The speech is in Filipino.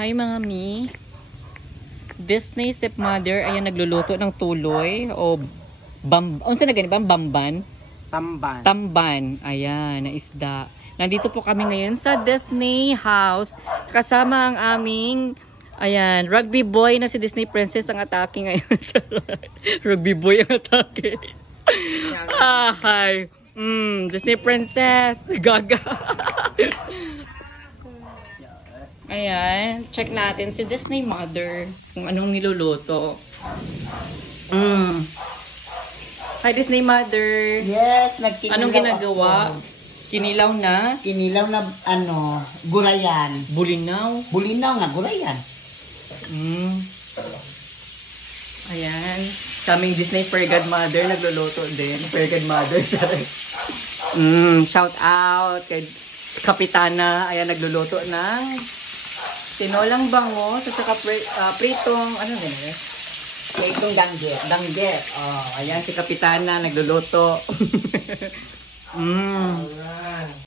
Hi mga mi. Disney stepmother ayan nagluluto ng tuloy o unsa na gani ba bamban? Tamban. Tamban. Ayan, na isda. Nandito po kami ngayon sa Disney House kasama ang aming rugby boy na si Disney Princess ang atake ngayon. Rugby boy ang atake. Hi. Disney Princess. Gaga. Ayan, check natin si Disney Mother kung anong niluluto. Hi Disney Mother. Yes, nagkinilaw. Anong ginagawa? Ako. Kinilaw na? Kinilaw na gulayan. Bulinaw? Bulinaw nga, gulayan. Ayan. Kaming Disney Fairy Godmother nagluluto din. Fairy Godmother. Shout out kay Kapitana. Ayan, nagluluto ng tinolang bango sa saka pritong, ano din eh? Pritong danggit. Danggit. Oh, ayan si Kapitana nagluluto.